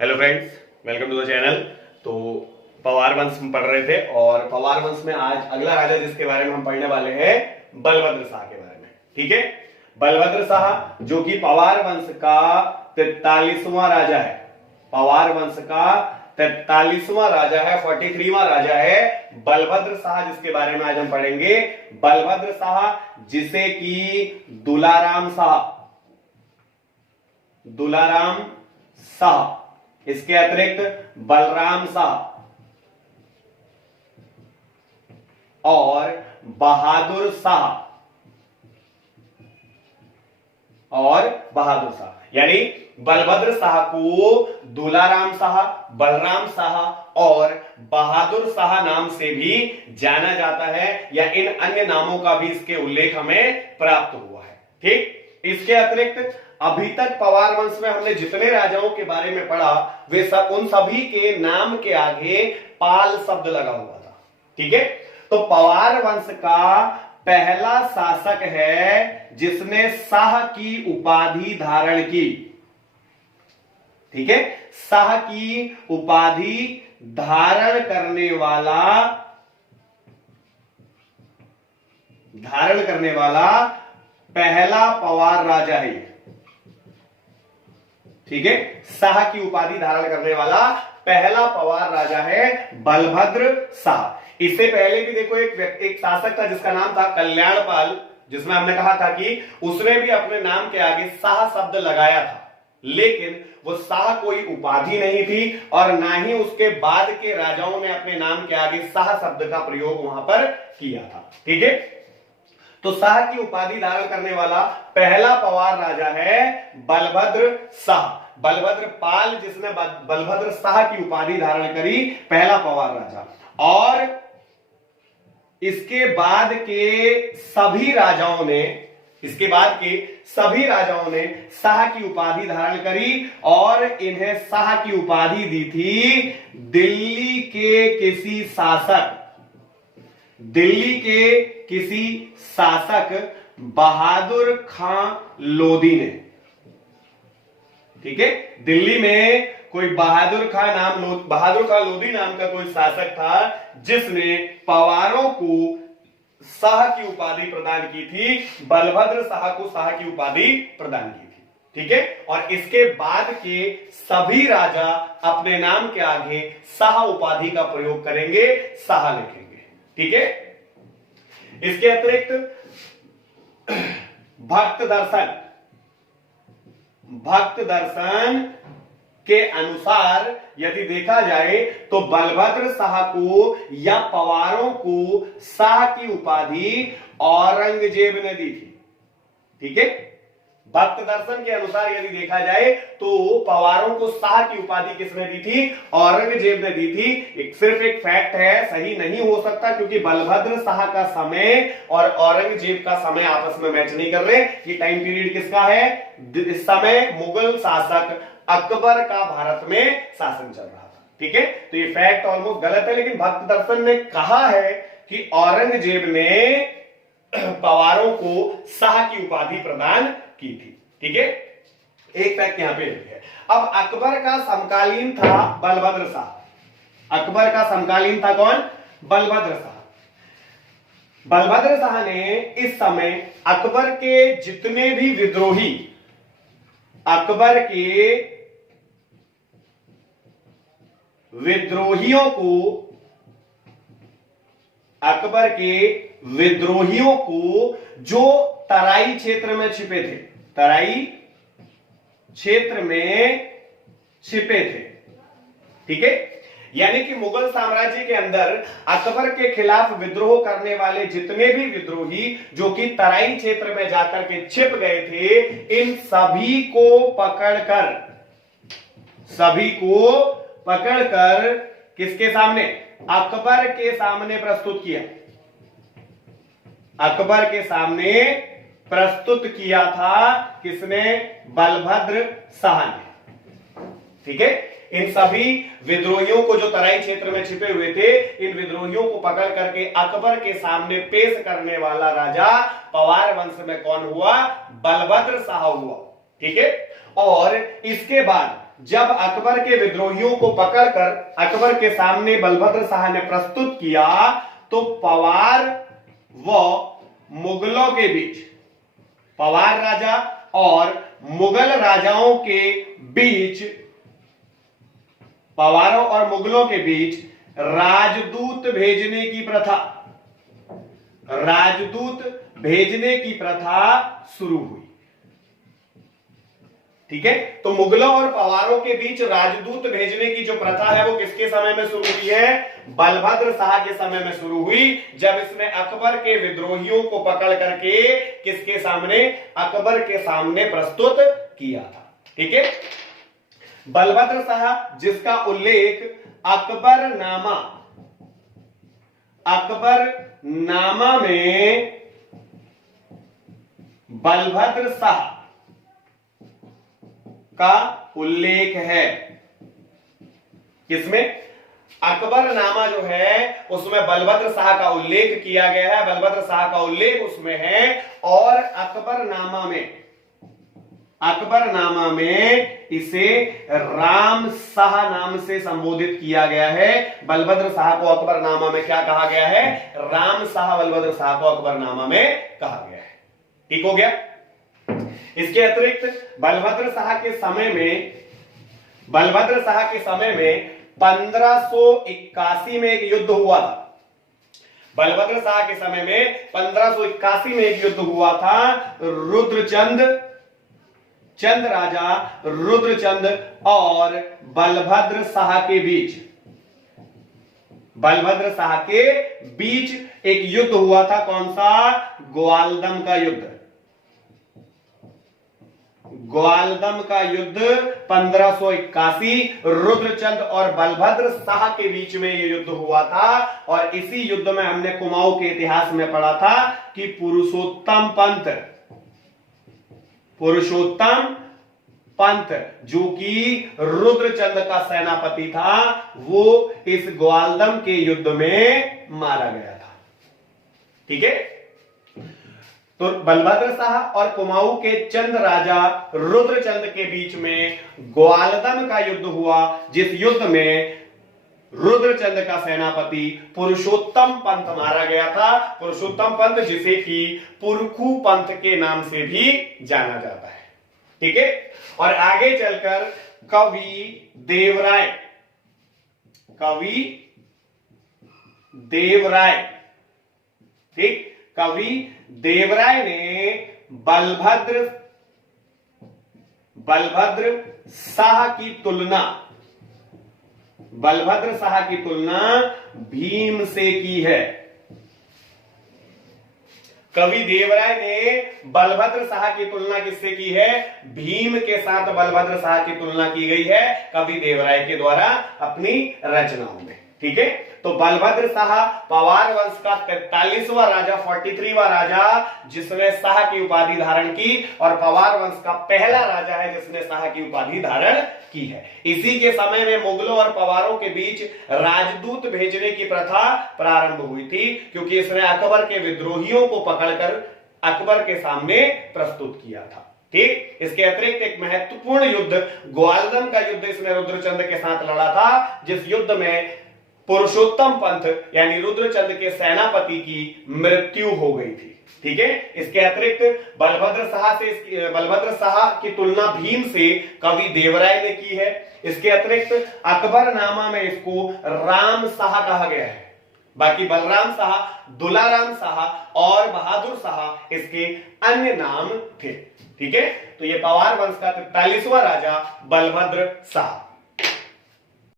Hello friends, welcome to the channel. तो पवार वंश हम पढ़ रहे थे और पवार वंश में आज अगला राजा जिसके बारे में हम पढ़ने वाले हैं बलभद्र शाह के बारे में। ठीक है, बलभद्र शाह जो कि पवार वंश का 43वां राजा है। पवार वंश का 43वां राजा है, 43वां राजा है बलभद्र शाह, जिसके बारे में आज हम पढ़ेंगे। बलभद्र शाह जिसे कि दुलाराम शाह, इसके अतिरिक्त बलराम शाह और बहादुर शाह यानी बलभद्र शाह को दुलाराम शाह, बलराम शाह और बहादुर शाह नाम से भी जाना जाता है, या इन अन्य नामों का भी इसके उल्लेख हमें प्राप्त हुआ है। ठीक, इसके अतिरिक्त अभी तक पवार वंश में हमने जितने राजाओं के बारे में पढ़ा वे सब, उन सभी के नाम के आगे पाल शब्द लगा हुआ था। ठीक है, तो पवार वंश का पहला शासक है जिसने शाह की उपाधि धारण की। ठीक है, शाह की उपाधि धारण करने वाला पहला पवार राजा है। ठीक है, शाह की उपाधि धारण करने वाला पहला पवार राजा है बलभद्र शाह। इससे पहले भी देखो एक शासक था जिसका नाम था कल्याणपाल, जिसमें हमने कहा था कि उसने भी अपने नाम के आगे शाह शब्द लगाया था, लेकिन वो शाह कोई उपाधि नहीं थी और ना ही उसके बाद के राजाओं ने अपने नाम के आगे शाह शब्द का प्रयोग वहां पर किया था। ठीक है, तो शाह की उपाधि धारण करने वाला पहला पवार राजा है बलभद्र शाह। बलभद्र पाल जिसने बलभद्र शाह की उपाधि धारण करी, पहला पवार राजा। और इसके बाद के सभी राजाओं ने शाह की उपाधि धारण करी और इन्हें शाह की उपाधि दी थी दिल्ली के किसी शासक बहादुर खां लोदी ने। ठीक है, दिल्ली में कोई बहादुर खां लोदी नाम का कोई शासक था जिसने पवारों को शाह की उपाधि प्रदान की थी, बलभद्र शाह को शाह की उपाधि प्रदान की थी। ठीक है, और इसके बाद के सभी राजा अपने नाम के आगे शाह उपाधि का प्रयोग करेंगे, शाह लिखेंगे। ठीक है, इसके अतिरिक्त भक्त दर्शन के अनुसार यदि देखा जाए तो बलभद्र शाह को या पवारों को शाह की उपाधि औरंगजेब ने दी थी। ठीक है, भक्त दर्शन के अनुसार यदि देखा जाए तो पवारों को शाह की उपाधि किसने दी थी? औरंगजेब ने दी थी। सिर्फ एक फैक्ट है, सही नहीं हो सकता क्योंकि बलभद्र शाह का समय और औरंगजेब का समय आपस में मैच नहीं कर रहे। ये टाइम पीरियड किसका है? इस समय मुगल शासक अकबर का भारत में शासन चल रहा था। ठीक है, तो ये फैक्ट ऑलमोस्ट गलत है, लेकिन भक्त दर्शन ने कहा है कि औरंगजेब ने पवारों को शाह की उपाधि प्रदान की थी। ठीक है, एक फैक्ट यहां पे है। अब अकबर का समकालीन था बलभद्र शाह। अकबर का समकालीन था कौन? बलभद्र शाह। बलभद्र शाह ने इस समय अकबर के जितने भी विद्रोही, अकबर के विद्रोहियों को जो तराई क्षेत्र में छिपे थे। ठीक है, यानी कि मुगल साम्राज्य के अंदर अकबर के खिलाफ विद्रोह करने वाले जितने भी विद्रोही जो कि तराई क्षेत्र में जाकर के छिप गए थे, इन सभी को पकड़कर किसके सामने? अकबर के सामने प्रस्तुत किया। अकबर के सामने प्रस्तुत किया था किसने? बलभद्र शाह ने। ठीक है, इन सभी विद्रोहियों को जो तराई क्षेत्र में छिपे हुए थे, इन विद्रोहियों को पकड़ करके अकबर के सामने पेश करने वाला राजा पवार वंश में कौन हुआ? बलभद्र शाह हुआ। ठीक है, और इसके बाद जब अकबर के विद्रोहियों को पकड़कर अकबर के सामने बलभद्र शाह ने प्रस्तुत किया तो पवार व मुगलों के बीच, पवार राजा और मुगल राजाओं के बीच, पवारों और मुगलों के बीच राजदूत भेजने की प्रथा, राजदूत भेजने की प्रथा शुरू हुई। ठीक है, तो मुगलों और पवारों के बीच राजदूत भेजने की जो प्रथा है वो किसके समय में शुरू हुई है? बलभद्र शाह के समय में शुरू हुई, जब इसने अकबर के विद्रोहियों को पकड़ करके किसके सामने? अकबर के सामने प्रस्तुत किया था। ठीक है, बलभद्र शाह जिसका उल्लेख अकबर नामा में बलभद्र शाह का उल्लेख है। किसमें? अकबर नामा जो है उसमें बलभद्र शाह का उल्लेख किया गया है, बलभद्र शाह का उल्लेख उसमें है। और अकबर नामा में इसे राम शाह नाम से संबोधित किया गया है। बलभद्र शाह को अकबर नामा में क्या कहा गया है? राम शाह बलभद्र शाह को अकबर नामा में कहा गया है। ठीक हो गया। इसके अतिरिक्त बलभद्र शाह के समय में 1581 में एक युद्ध हुआ था। बलभद्र शाह के समय में 1581 में एक युद्ध हुआ था। राजा रुद्रचंद और बलभद्र शाह के बीच एक युद्ध हुआ था। कौन सा? ग्वालदम का युद्ध। ग्वालदम का युद्ध 1581 रुद्रचंद और बलभद्र शाह के बीच में यह युद्ध हुआ था। और इसी युद्ध में हमने कुमाऊं के इतिहास में पढ़ा था कि पुरुषोत्तम पंत जो कि रुद्रचंद का सेनापति था, वो इस ग्वालदम के युद्ध में मारा गया था। ठीक है, तो बलभद्र शाह और कुमाऊं के चंद राजा रुद्रचंद के बीच में ग्वालदम का युद्ध हुआ, जिस युद्ध में रुद्रचंद का सेनापति पुरुषोत्तम पंत मारा गया था। पुरुषोत्तम पंत जिसे कि पुरखू पंत के नाम से भी जाना जाता है। ठीक है, और आगे चलकर कवि देवराय ने बलभद्र शाह की तुलना भीम से की है। कवि देवराय ने बलभद्र शाह की तुलना किससे की है? भीम के साथ बलभद्र शाह की तुलना की गई है कवि देवराय के द्वारा अपनी रचनाओं में। ठीक है, तो बलभद्र शाह पवार वंश का 43वां राजा, 43वां राजा जिसने शाह की उपाधि धारण की, और पवार वंश का पहला राजा है जिसने शाह की उपाधि धारण की है। इसी के समय में मुगलों और पवारों के बीच राजदूत भेजने की प्रथा प्रारंभ हुई थी, क्योंकि इसने अकबर के विद्रोहियों को पकड़कर अकबर के सामने प्रस्तुत किया था। ठीक, इसके अतिरिक्त एक महत्वपूर्ण युद्ध ग्वालदम का युद्ध इसने रुद्रचंद के साथ लड़ा था, जिस युद्ध में पुरुषोत्तम पंत यानी रुद्रचंद के सेनापति की मृत्यु हो गई थी। ठीक है, इसके अतिरिक्त बलभद्र शाह की तुलना भीम से कवि देवराय ने की है। इसके अतिरिक्त अकबर नामा में इसको राम शाह कहा गया है। बाकी बलराम शाह, दुलाराम शाह और बहादुर शाह इसके अन्य नाम थे। ठीक है, तो ये पवार वंश का 43वां राजा बलभद्र शाह।